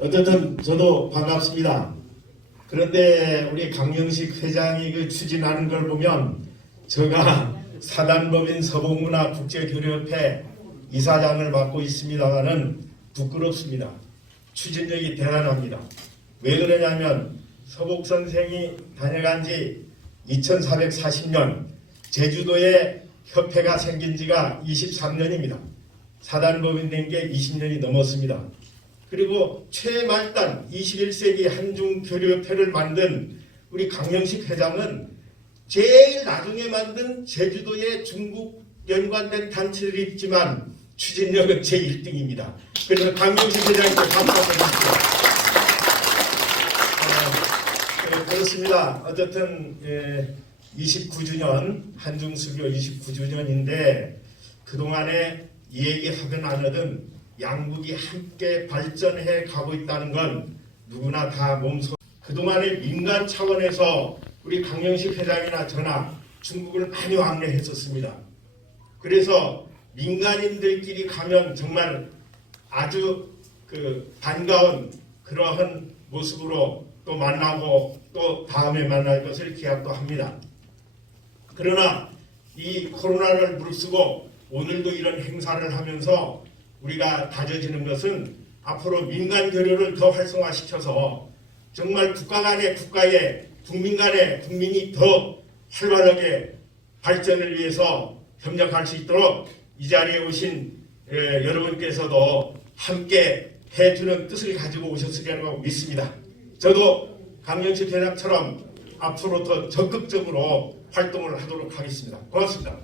어쨌든 저도 반갑습니다. 그런데 우리 강영식 회장이 그 추진하는 걸 보면 제가 사단법인 서북문화 국제교류협회 이사장을 맡고 있습니다만은 부끄럽습니다. 추진력이 대단합니다. 왜 그러냐면 서복 선생이 다녀간 지 2440년 제주도에 협회가 생긴 지가 23년입니다. 사단법인 된 게 20년이 넘었습니다. 그리고 최말단 21세기 한중교류협회를 만든 우리 강영식 회장은 제일 나중에 만든 제주도의 중국 연관된 단체들이 있지만 추진력은 제 1등입니다. 그래서 강영식 회장님께 주십시오. 어, 네, 그렇습니다. 어쨌든 예, 29주년 한중수교 29주년인데 그동안에 얘기하든 안 하든 양국이 함께 발전해 가고 있다는 건 누구나 다 몸소 그동안에 민간 차원에서 우리 강영식 회장이나 저나 중국을 많이 왕래했었습니다. 그래서 민간인들끼리 가면 정말 아주 그 반가운 그러한 모습으로 또 만나고 또 다음에 만날 것을 기약도 합니다. 그러나 이 코로나를 무릅쓰고 오늘도 이런 행사를 하면서 우리가 다져지는 것은 앞으로 민간 교류를 더 활성화시켜서 정말 국가 간의 국가의 국민 간의 국민이 더 활발하게 발전을 위해서 협력할 수 있도록 이 자리에 오신 예, 여러분께서도 함께 해주는 뜻을 가지고 오셨으리라고 믿습니다. 저도 강영식 회장처럼 앞으로 더 적극적으로 활동을 하도록 하겠습니다. 고맙습니다.